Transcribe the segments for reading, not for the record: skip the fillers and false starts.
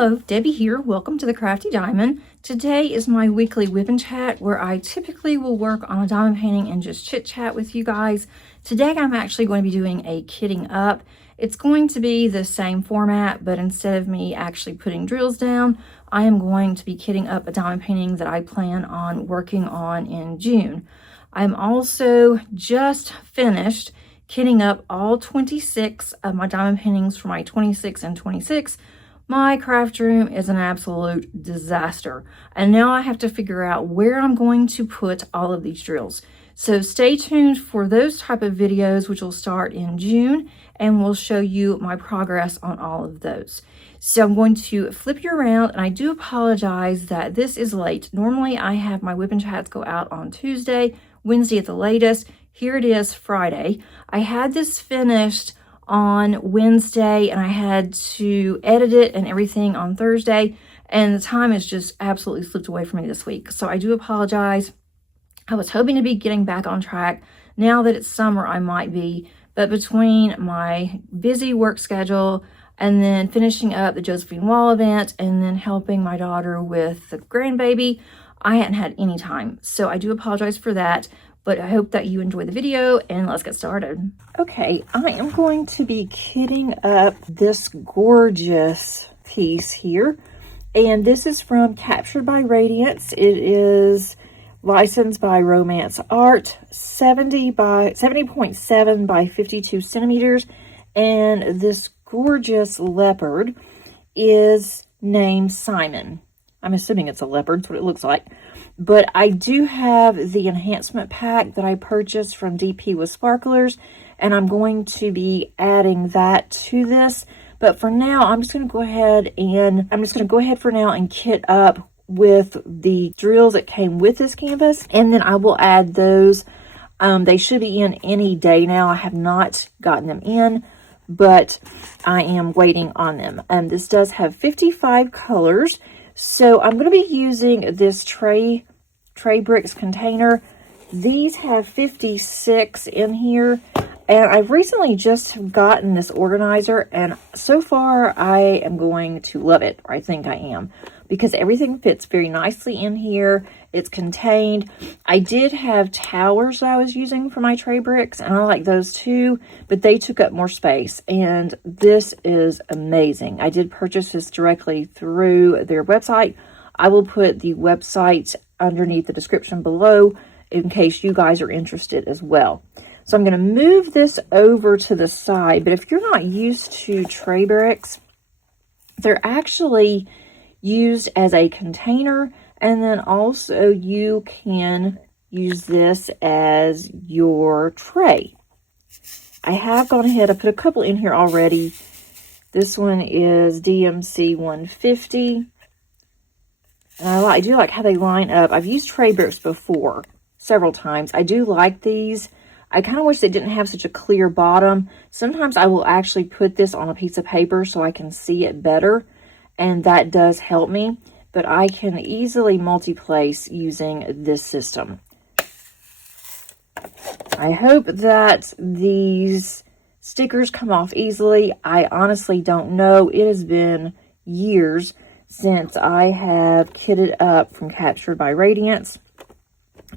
Hello, Debbie here. Welcome to the Crafty Diamond. Today is my weekly WIP Chat where I typically will work on a diamond painting and just chit chat with you guys. Today I'm actually going to be doing a kitting up. It's going to be the same format, but instead of me actually putting drills down, I am going to be kitting up a diamond painting that I plan on working on in June. I'm also just finished kitting up all 26 of my diamond paintings for my 26 and 26. My craft room is an absolute disaster, and now I have to figure out where I'm going to put all of these drills. So stay tuned for those type of videos, which will start in June, and will show you my progress on all of those. So I'm going to flip you around, and I do apologize that this is late. Normally I have my WIP Chats go out on Tuesday, Wednesday at the latest. Here it is Friday. I had this finished on Wednesday and I had to edit it and everything on Thursday, and the time has just absolutely slipped away from me this week. So I do apologize. I was hoping to be getting back on track. Now that it's summer, I might be, but between my busy work schedule and then finishing up the Josephine Wall event and then helping my daughter with the grandbaby, I hadn't had any time. So I do apologize for that. But I hope that you enjoy the video, and let's get started. Okay, I am going to be kitting up this gorgeous piece here. And this is from Captured by Radiance. It is licensed by Romance Art, 70.7 by 52 centimeters. And this gorgeous leopard is named Simon. I'm assuming it's a leopard, that's what it looks like. But I do have the enhancement pack that I purchased from DP with Sparklers, and I'm going to be adding that to this. But for now, I'm just going to go ahead for now and kit up with the drills that came with this canvas, and then I will add those. They should be in any day now. I have not gotten them in, but I am waiting on them. This does have 55 colors. So I'm going to be using this tray bricks container. These have 56 in here, and I've recently just gotten this organizer, and so far I am going to love it. I think I am, because everything fits very nicely in here. It's contained. I did have towers that I was using for my tray bricks, and I like those too, but they took up more space, and this is amazing. I did purchase this directly through their website. I will put the website underneath the description below in case you guys are interested as well. So I'm going to move this over to the side, but if you're not used to tray bricks, they're actually used as a container, and then also you can use this as your tray. I have gone ahead, I put a couple in here already. This one is DMC 150. And I do like how they line up. I've used tray bricks before several times. I do like these. I kind of wish they didn't have such a clear bottom. Sometimes I will actually put this on a piece of paper so I can see it better, and that does help me. But I can easily multi-place using this system. I hope that these stickers come off easily. I honestly don't know. It has been years since I have kitted up from Captured by Radiance.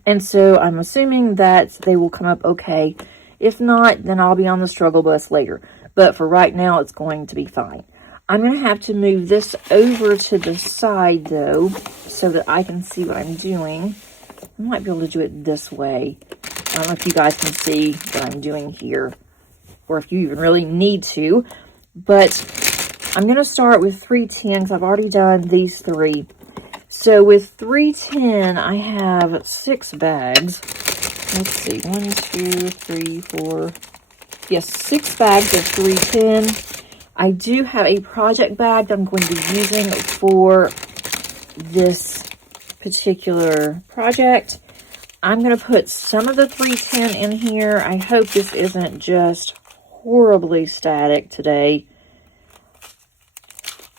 And so I'm assuming that they will come up okay. If not, then I'll be on the struggle bus later. But for right now, it's going to be fine. I'm going to have to move this over to the side, though, so that I can see what I'm doing. I might be able to do it this way. I don't know if you guys can see what I'm doing here, or if you even really need to. But I'm going to start with 310, because I've already done these three. So with 310, I have 6 bags. Let's see, 1, 2, 3, 4. Yes, 6 bags of 310. I do have a project bag that I'm going to be using for this particular project. I'm going to put some of the 310 in here. I hope this isn't just horribly static today.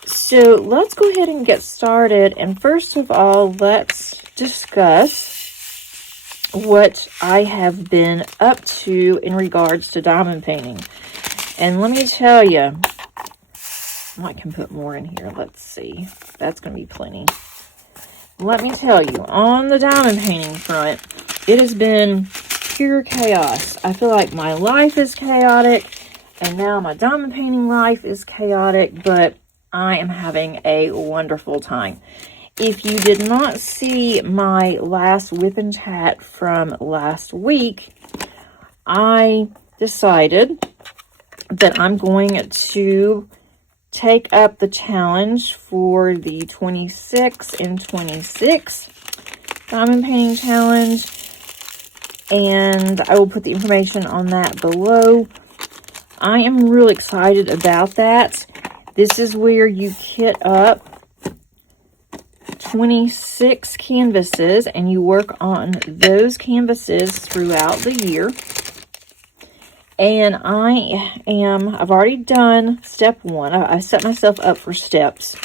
So let's go ahead and get started. And first of all, let's discuss what I have been up to in regards to diamond painting. And let me tell you, I can put more in here. Let's see. That's going to be plenty. Let me tell you, on the diamond painting front, it has been pure chaos. I feel like my life is chaotic, and now my diamond painting life is chaotic, but I am having a wonderful time. If you did not see my last WIP Chat from last week, I decided that I'm going to take up the challenge for the 26 and 26 diamond painting challenge, and I will put the information on that below. I am really excited about that. This is where you kit up 26 canvases, and you work on those canvases throughout the year. And I've already done step 1. I set myself up for steps,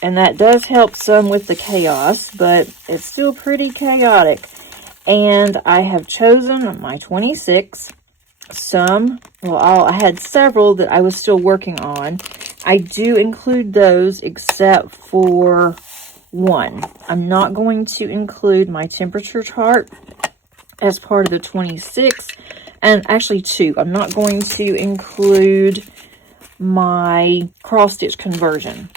and that does help some with the chaos, but it's still pretty chaotic. And I have chosen my 26. I had several that I was still working on. I do include those except for one. I'm not going to include my temperature chart as part of the 26, and actually 2. I'm not going to include my cross stitch conversion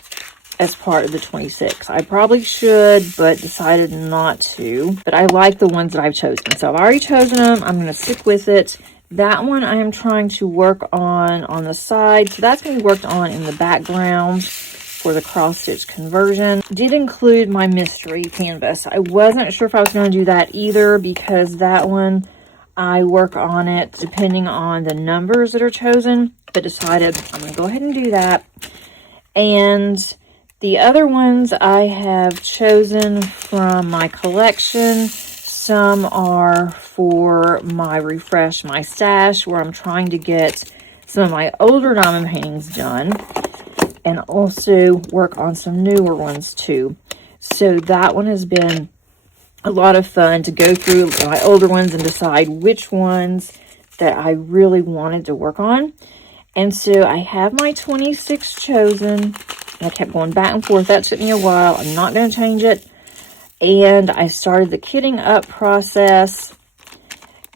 as part of the 26. I probably should, but decided not to. But I like the ones that I've chosen. So I've already chosen them. I'm going to stick with it. That one I am trying to work on the side. So that's going to be worked on in the background for the cross stitch conversion. Did include my mystery canvas. I wasn't sure if I was going to do that either, because that one I work on it depending on the numbers that are chosen, but decided I'm going to go ahead and do that. And the other ones I have chosen from my collection. Some are for my Refresh My Stash, where I'm trying to get some of my older diamond paintings done, and also work on some newer ones too. So that one has been a lot of fun to go through my older ones and decide which ones that I really wanted to work on. And so I have my 26 chosen. I kept going back and forth. That took me a while. I'm not going to change it. And I started the kitting up process.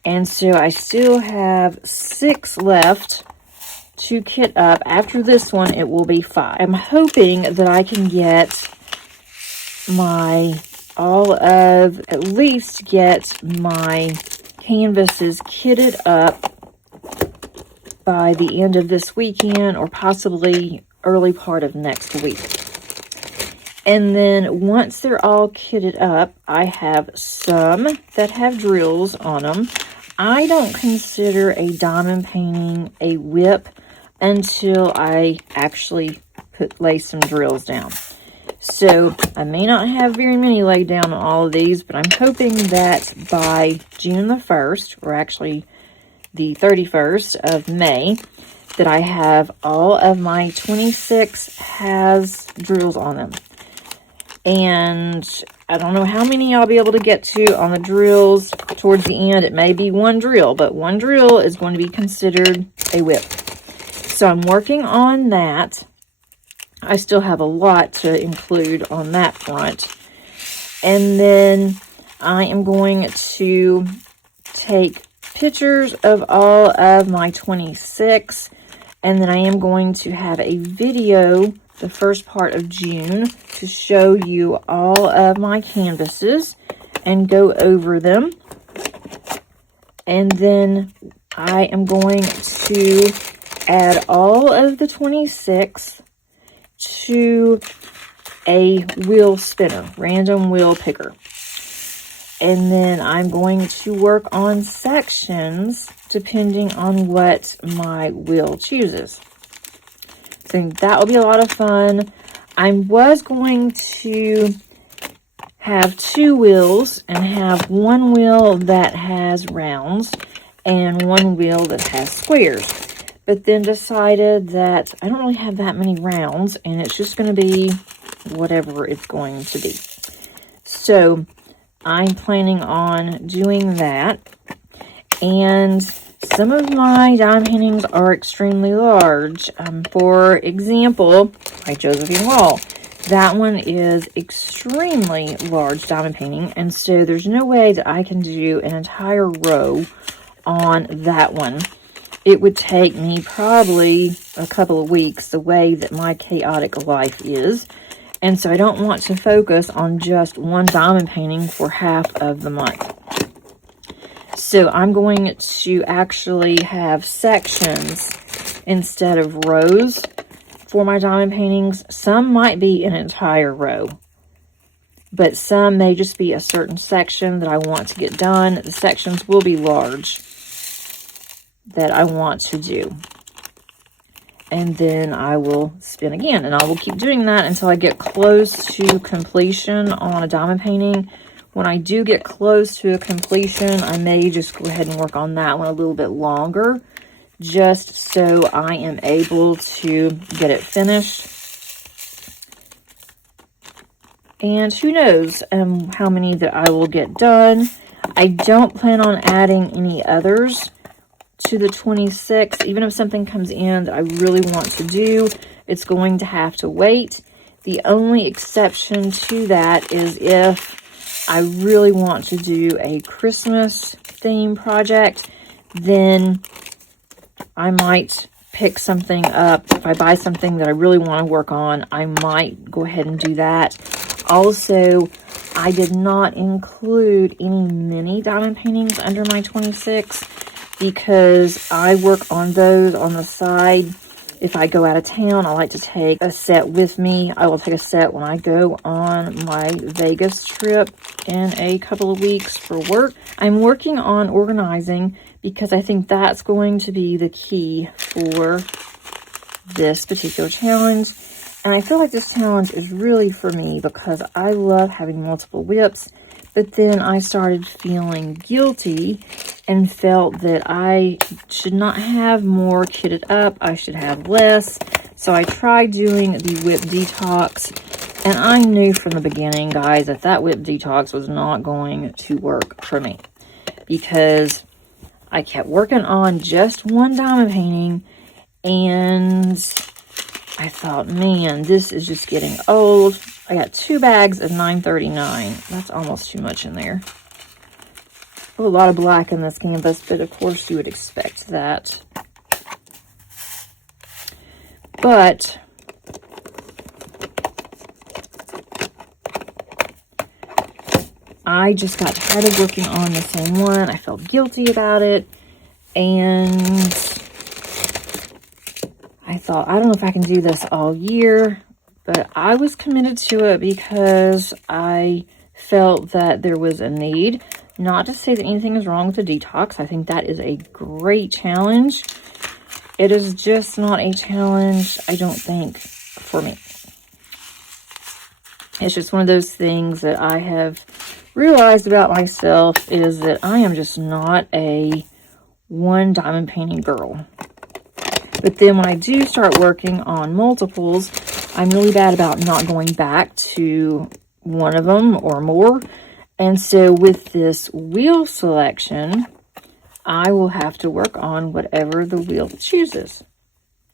And so I still have 6 left to kit up. After this one, it will be 5. I'm hoping that I can get at least get my canvases kitted up by the end of this weekend, or possibly early part of next week. And then once they're all kitted up, I have some that have drills on them. I don't consider a diamond painting a WIP until I actually lay some drills down. So I may not have very many laid down on all of these, but I'm hoping that by June the 1st, or actually the 31st of May, that I have all of my 26 has drills on them. And I don't know how many I'll be able to get to on the drills towards the end. It may be one drill, but one drill is going to be considered a WIP. So I'm working on that. I still have a lot to include on that front. And then I am going to take pictures of all of my 26. And then I am going to have a video the first part of June to show you all of my canvases and go over them. And then I am going to add all of the 26 to a wheel spinner, random wheel picker. And then I'm going to work on sections depending on what my wheel chooses. So that will be a lot of fun. I was going to have 2 wheels and have one wheel that has rounds and one wheel that has squares. But then decided that I don't really have that many rounds, and it's just going to be whatever it's going to be. So I'm planning on doing that. And some of my diamond paintings are extremely large. For example, my Josephine Wall. That one is extremely large diamond painting, and so there's no way that I can do an entire row on that one. It would take me probably a couple of weeks, the way that my chaotic life is. And so I don't want to focus on just one diamond painting for half of the month. So I'm going to actually have sections instead of rows for my diamond paintings. Some might be an entire row, but some may just be a certain section that I want to get done. The sections will be large that I want to do. And then I will spin again, and I will keep doing that until I get close to completion on a diamond painting. When I do get close to a completion, I may just go ahead and work on that one a little bit longer, just so I am able to get it finished. And who knows how many that I will get done. I don't plan on adding any others to the 26th. Even if something comes in that I really want to do, it's going to have to wait. The only exception to that is if I really want to do a Christmas theme project, then I might pick something up. If I buy something that I really want to work on, I might go ahead and do that. Also, I did not include any mini diamond paintings under my 26 because I work on those on the side. If I go out of town, I like to take a set with me. I will take a set when I go on my Vegas trip in a couple of weeks for work. I'm working on organizing because I think that's going to be the key for this particular challenge. And I feel like this challenge is really for me because I love having multiple WIPs. But then I started feeling guilty and felt that I should not have more kitted up. I should have less. So I tried doing the WIP detox. And I knew from the beginning, guys, that that WIP detox was not going to work for me. Because I kept working on just one diamond painting. And I thought, man, this is just getting old. I got 2 bags of $9.39. That's almost too much in there. A lot of black in this canvas, but of course you would expect that. But I just got tired of working on the same one. I felt guilty about it. And I thought, I don't know if I can do this all year. But I was committed to it because I felt that there was a need. Not to say that anything is wrong with the detox. I think that is a great challenge. It is just not a challenge, I don't think, for me. It's just one of those things that I have realized about myself is that I am just not a one diamond painting girl. But then when I do start working on multiples, I'm really bad about not going back to one of them or more. And so with this wheel selection, I will have to work on whatever the wheel chooses.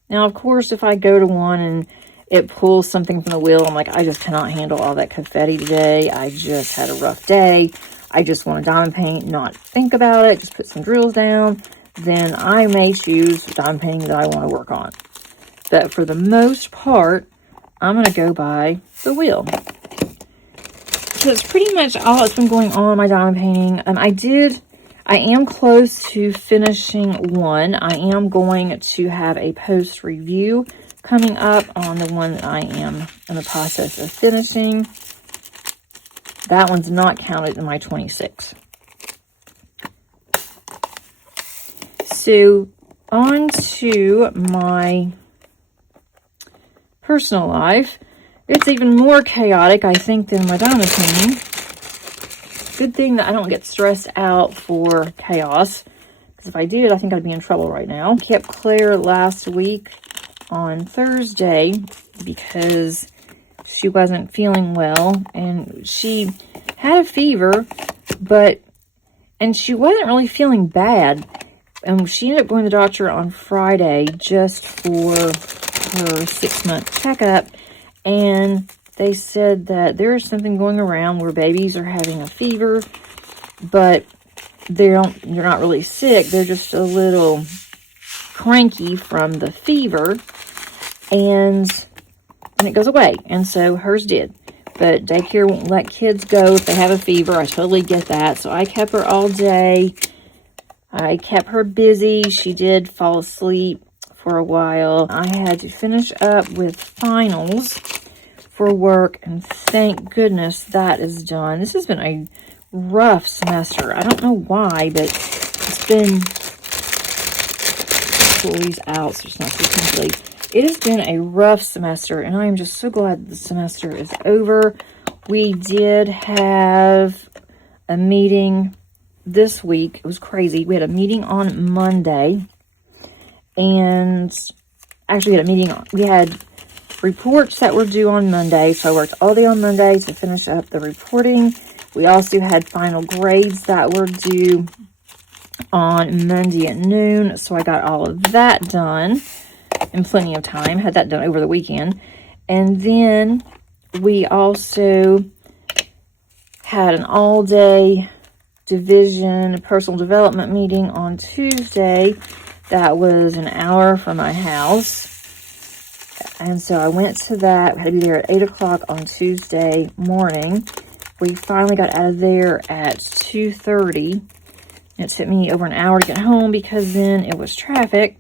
Now, of course, if I go to one and it pulls something from the wheel, I'm like, I just cannot handle all that confetti today. I just had a rough day. I just want to diamond paint, not think about it, just put some drills down. Then I may choose diamond painting that I want to work on. But for the most part, I'm going to go by the wheel. So it's pretty much all that's been going on in my diamond painting. I am close to finishing one. I am going to have a post review coming up on the one that I am in the process of finishing. That one's not counted in my 26. So on to my personal life. It's even more chaotic, I think, than my diamond painting. Good thing that I don't get stressed out for chaos, because if I did, I think I'd be in trouble right now. I kept Claire last week on Thursday because she wasn't feeling well, and she had a fever, and she wasn't really feeling bad. And she ended up going to the doctor on Friday just for her 6-month checkup. And they said that there is something going around where babies are having a fever, but they're not really sick. They're just a little cranky from the fever, and it goes away. And so hers did. But daycare won't let kids go if they have a fever. I totally get that. So I kept her all day. I kept her busy. She did fall asleep for a while. I had to finish up with finals for work, and thank goodness that is done. This has been a rough semester. I don't know why, but it's been... pull these out so it's not so simply. It has been a rough semester, and I am just so glad the semester is over. We did have a meeting this week. It was crazy. We had a meeting on Monday, and actually we had reports that were due on Monday, so I worked all day on Monday to finish up the reporting. We also had final grades that were due on Monday at noon, so I got all of that done in plenty of time. Had that done over the weekend. And then we also had an all-day division personal development meeting on Tuesday. That was an hour from my house. And so I went to that. I had to be there at 8 o'clock on Tuesday morning. We finally got out of there at 2:30. It took me over an hour to get home because then it was traffic.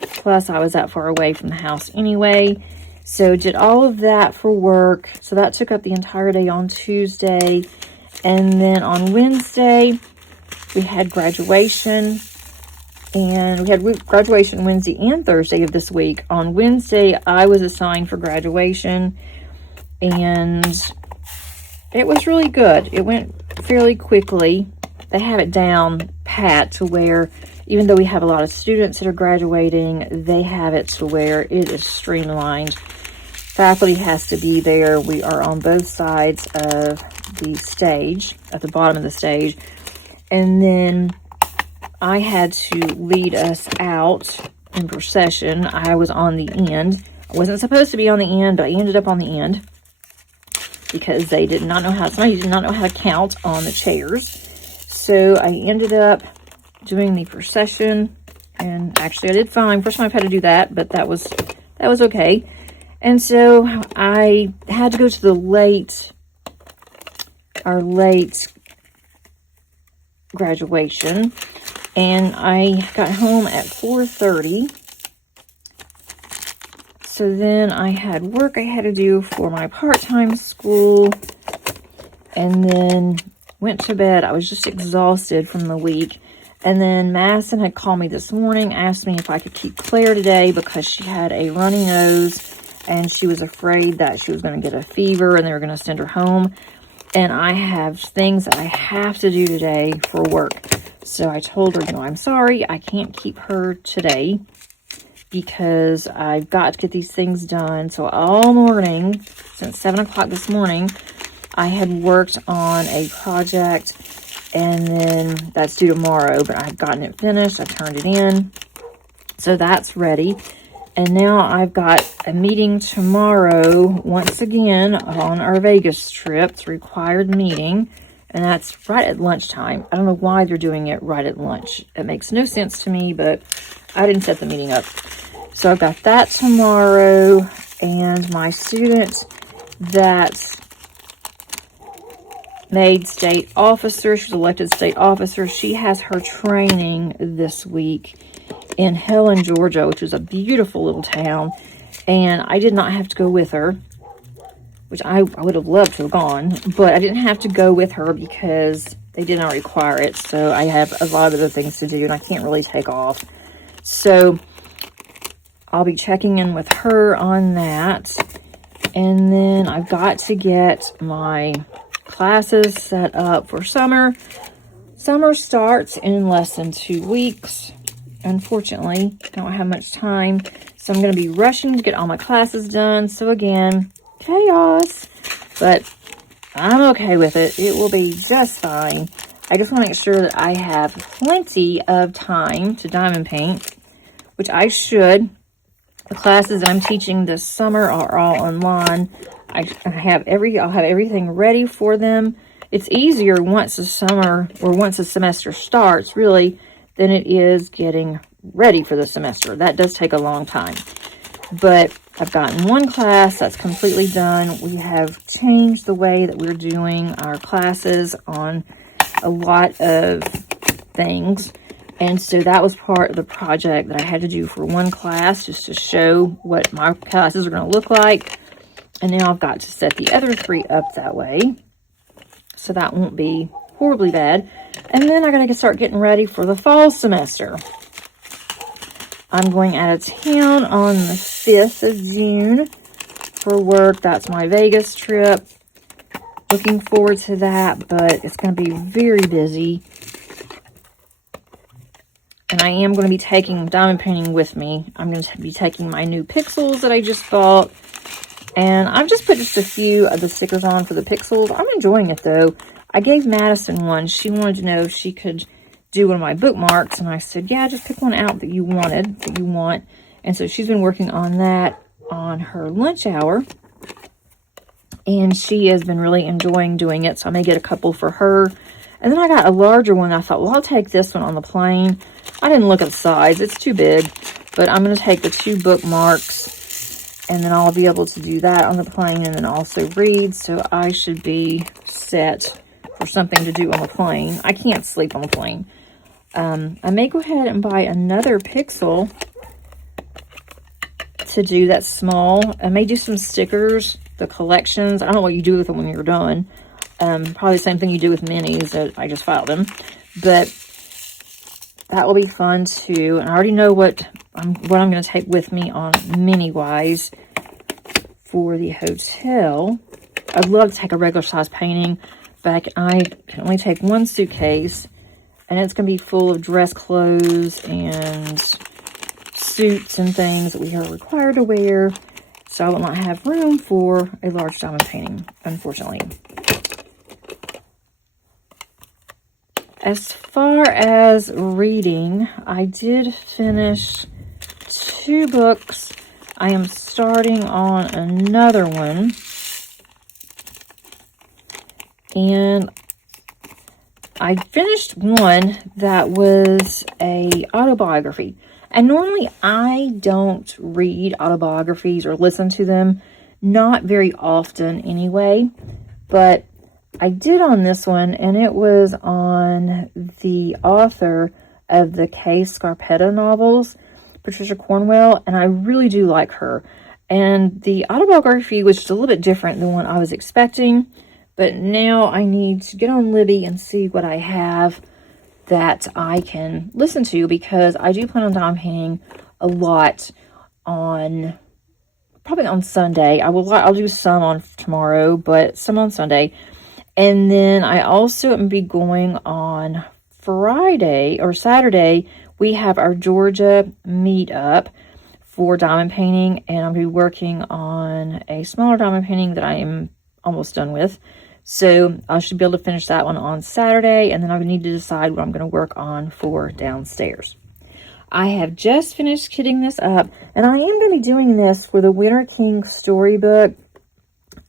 Plus, I was that far away from the house anyway. So, did all of that for work. So, that took up the entire day on Tuesday. And then on Wednesday, we had graduation. And we had graduation Wednesday and Thursday of this week. On Wednesday, I was assigned for graduation. And it was really good. It went fairly quickly. They have it down pat to where, even though we have a lot of students that are graduating, they have it to where it is streamlined. Faculty has to be there. We are on both sides of the stage, at the bottom of the stage. And then I had to lead us out in procession. I was on the end. I wasn't supposed to be on the end, but I ended up on the end because somebody did not know how to count on the chairs. So I ended up doing the procession, and actually I did fine. First time I've had to do that, but that was okay. And so I had to go to our late graduation, and I got home at 4:30. So then I had work I had to do for my part-time school, and then went to bed. I was just exhausted from the week. And then Madison had called me this morning, asked me if I could keep Claire today because she had a runny nose and she was afraid that she was going to get a fever and they were going to send her home. And I have things that I have to do today for work. So I told her, I'm sorry, I can't keep her today because I've got to get these things done. So all morning, since 7 o'clock this morning, I had worked on a project, and then that's due tomorrow, but I had gotten it finished. I turned it in. So that's ready. And now I've got a meeting tomorrow, once again, on our Vegas trip. It's a required meeting, and that's right at lunchtime. I don't know why they're doing it right at lunch. It makes no sense to me, but I didn't set the meeting up. So I've got that tomorrow, and my student that made state officer, she's elected state officer, she has her training this week in Helen, Georgia, which is a beautiful little town, and I did not have to go with her, which I would have loved to have gone, but I didn't have to go with her because they did not require it, so I have a lot of other things to do, and I can't really take off. So I'll be checking in with her on that, and then I've got to get my classes set up for summer. Summer starts in less than 2 weeks. Unfortunately, I don't have much time, so I'm going to be rushing to get all my classes done. So again, chaos, but I'm okay with it. It will be just fine. I just want to make sure that I have plenty of time to diamond paint, which I should. The classes I'm teaching this summer are all online. I'll have everything ready for them. It's easier once the summer or once the semester starts, really, than it is getting ready for the semester. That does take a long time. But I've gotten one class that's completely done. We have changed the way that we're doing our classes on a lot of things. And so that was part of the project that I had to do for one class, just to show what my classes are going to look like. And now I've got to set the other 3 up that way, so that won't be horribly bad. And then I got to start getting ready for the fall semester. I'm going out of town on the 5th of June for work. That's my Vegas trip. Looking forward to that, but it's going to be very busy. And I am going to be taking diamond painting with me. I'm going to be taking my new pixels that I just bought. And I've just put just a few of the stickers on for the pixels. I'm enjoying it, though. I gave Madison one. She wanted to know if she could do one of my bookmarks. And I said, yeah, just pick one out that you want. And so she's been working on that on her lunch hour. And she has been really enjoying doing it. So I may get a couple for her. And then I got a larger one. I thought, well, I'll take this one on the plane. I didn't look at the size. It's too big. But I'm going to take the 2 bookmarks. And then I'll be able to do that on the plane and then also read. So I should be set for something to do on the plane. I can't sleep on the plane. I may go ahead and buy another pixel to do that small. I may do some stickers, the collections. I don't know what you do with them when you're done. Probably the same thing you do with minis that I just filed them. But that will be fun too. And I already know what I'm going to take with me on mini-wise for the hotel. I'd love to take a regular size painting, but I can only take one suitcase. And it's going to be full of dress clothes and suits and things that we are required to wear. So I will not have room for a large diamond painting, unfortunately. As far as reading, I did finish 2 books. I am starting on another one. And I finished one that was a autobiography. And normally I don't read autobiographies or listen to them. Not very often anyway. But I did on this one, and it was on the author of the Kay Scarpetta novels, Patricia Cornwell, and I really do like her. And the autobiography was just a little bit different than what I was expecting, but now I need to get on Libby and see what I have that I can listen to, because I do plan on diamond painting a lot on, probably on Sunday. I'll do some on tomorrow, but some on Sunday. And then I also am be going on Friday or Saturday. We have our Georgia meetup for diamond painting, and I'll be working on a smaller diamond painting that I am almost done with. So I should be able to finish that one on Saturday, and then I need to decide what I'm going to work on for downstairs. I have just finished kitting this up, and I am going to be doing this for the Winter King Storybook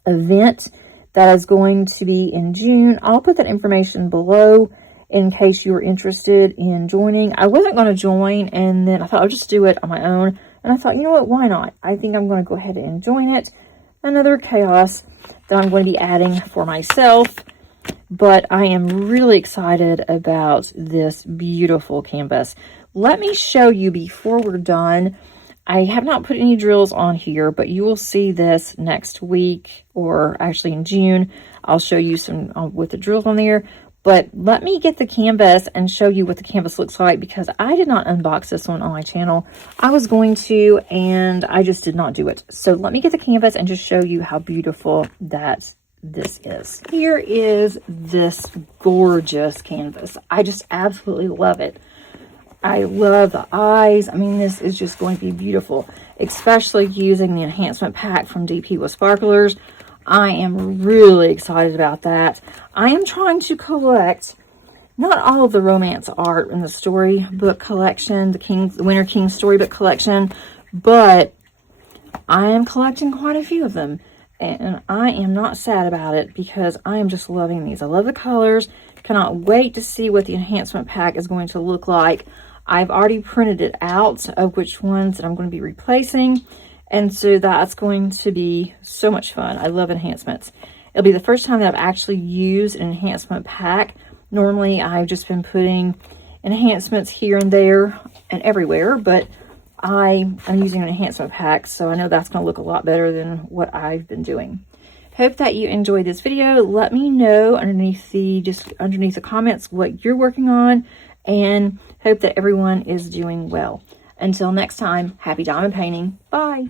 event that is going to be in June. I'll put that information below in case you're interested in joining. I wasn't going to join, and then I thought I'll just do it on my own. And I thought, you know what, why not? I think I'm going to go ahead and join it. Another chaos that I'm going to be adding for myself. But I am really excited about this beautiful canvas. Let me show you before we're done. I have not put any drills on here, but you will see this next week, or actually in June. I'll show you some with the drills on there. But let me get the canvas and show you what the canvas looks like, because I did not unbox this one on my channel. I was going to, and I just did not do it. So let me get the canvas and just show you how beautiful that this is. Here is this gorgeous canvas. I just absolutely love it. I love the eyes. I mean, this is just going to be beautiful, especially using the enhancement pack from DP with Sparklers. I am really excited about that. I am trying to collect Not all of the romance art in the storybook collection, the Winter King storybook collection, but I am collecting quite a few of them, and I am not sad about it because I am just loving these. I love the colors. Cannot wait to see what the enhancement pack is going to look like. I've already printed it out of which ones that I'm going to be replacing, and so that's going to be so much fun. I love enhancements. It'll be the first time that I've actually used an enhancement pack. Normally, I've just been putting enhancements here and there and everywhere, but I'm using an enhancement pack, so I know that's going to look a lot better than what I've been doing. Hope that you enjoyed this video. Let me know underneath the comments what you're working on, and hope that everyone is doing well. Until next time, happy diamond painting. Bye.